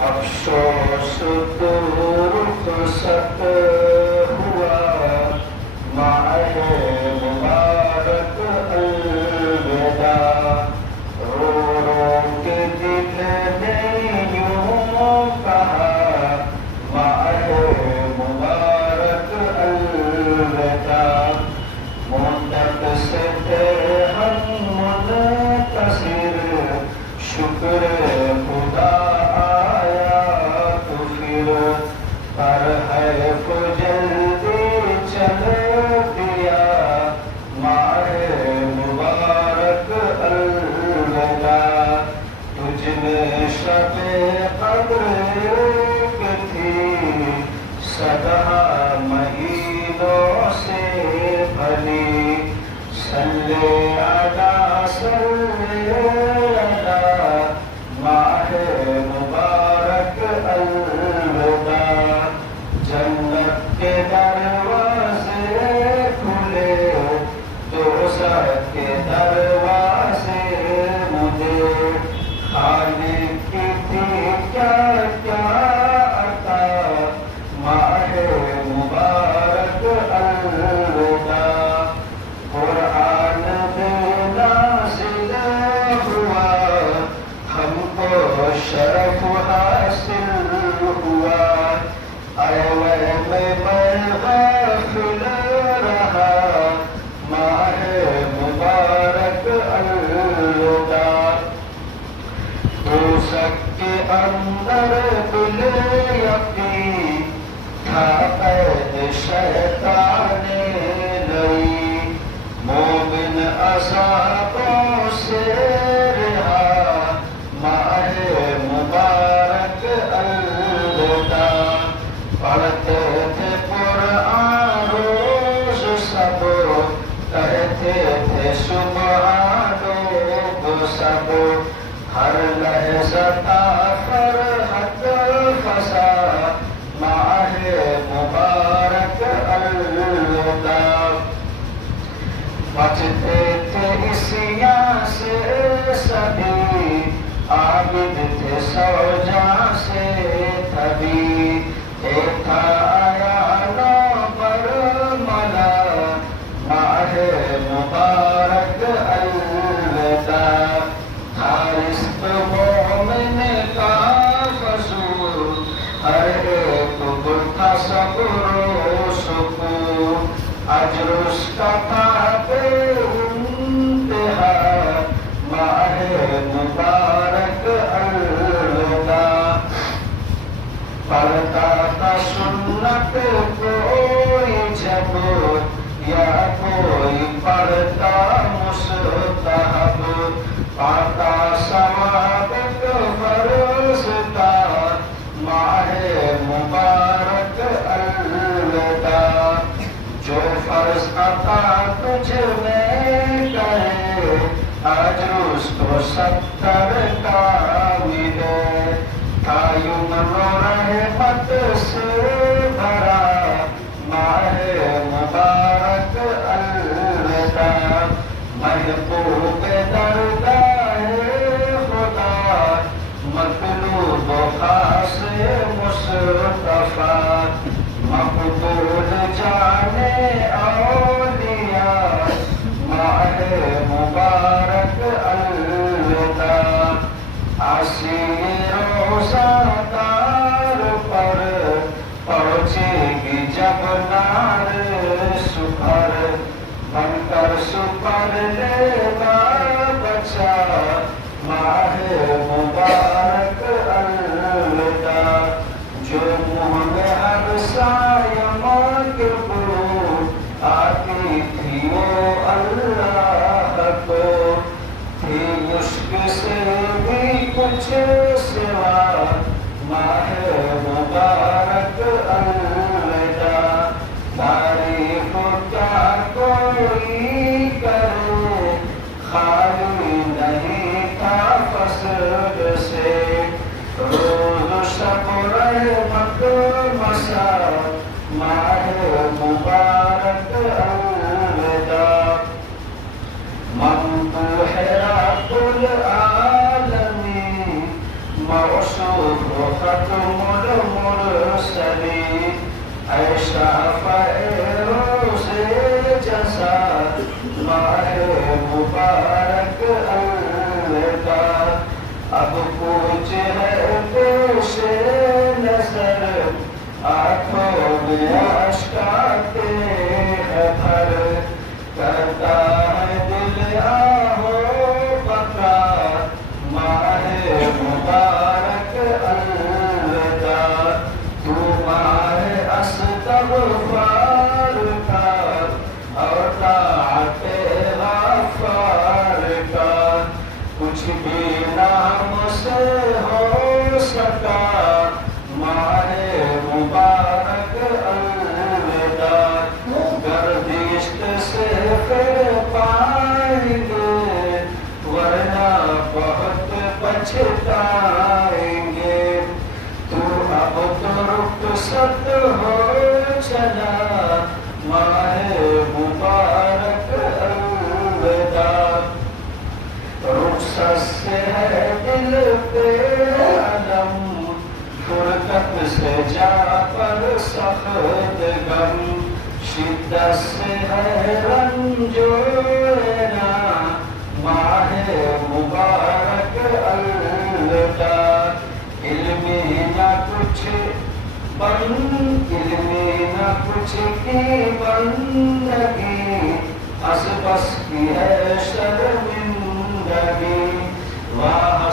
افسوس تو رخصت ہوا ماہ مبارک الوداع، رو رو کے دل نے یوں کہا ماہ مبارک الوداع، منتظر تھے ہم منتظر، شکر خدا آیا تو پھر، پر حیف جلدی چل دیا ماہ مبارک الوداع، تجھ میں شب قدر ایک تھی، سدا مہینوں سے بھلی، صلی علی صلی علی ماہ مبارک الوداع، جنت کے دروازے کھلے، دوزخ کے دروازے مدے، خالق کی تھی کیا کیا عطا ماہ مبارک الوداع، قرآن بھی نازل ہوا، ہم کو شرف حاصل ہوا، ایوے میں غافل رہا ماہ مبارک الوداع، دوزخ کے اندر بل یقین تھا قید شیطان لئی، مومن عذابوں سے رہا ماہ مبارک الوداع، پڑھتے تھے قرآن روز سب، کہتے تھے سبحان لوگ سب، ہر لحظہ تا فرحت فزا ماہ مبارک الوداع، بچتے تھے عصیاں سے سبھی، عابد تھے سوجاں سے تبھی، ایک تھا آیا نو پر ملا ماہ مبارک الوداع، تھا رزق مومن کا فضول، ہر ایک کو تھا صبر و سکون، اجر اس کا تھا بے انتہا ماہ مبارک الوداع، پڑھتا تھا سنت کوئی جب، یا کوئی پڑھتا مستحب، پاتا ثواب فرض تھا ماہ مبارک الوداع، جو فرض عطا تجھ میں کرے، اجر اس کو 70 کا ملے، تھا یمن و رحمت سے بھرا ماہ مبارک الوداع، محبوب درگاہ خدا، مطلوب خاص مصطفیٰ، مقبول جانے اولیاء ماہ مبارک الوداع، عاصی روزہ دار پر پہنچے گی جب نار سپر، بن کر سپر لے گا بچہ ماہ مبارک الوداع، جو منہ میں ہر سایہ کے برو آتی تھی وہ اللہ کو، تھی مشکل سے بھی کچھ سوا ماہ مبارک الوداع، تعریف کیا کوئی کرے ختم المرسلین اے شفیع روز جزا ماہ مبارک الوداع اب کچھ ہے پیش نظر آنکھوں میں اشک آتے ہیں بھر کرتا ہے دل آہو بکا ماہ مبارک الوداع تو ماہ استغفار کا اور طاعت غفار کا کچھ بھی نام سے ہو سکا ماہ مبارک الوداع گردشت سے پھر پائیں گے ورنہ بہت پچھتائیں گے تو اب تو رخصت ہو چلا ماہ مبارک الوداع رخصت سے ہے دل پہ علم فرقت سے جا پر سخت غم شدت سے ہے رنج و نا ماہ مبارک الوداع علمی نہ کچھ کی بندگی از بس کی ہے شرمندگی وہاں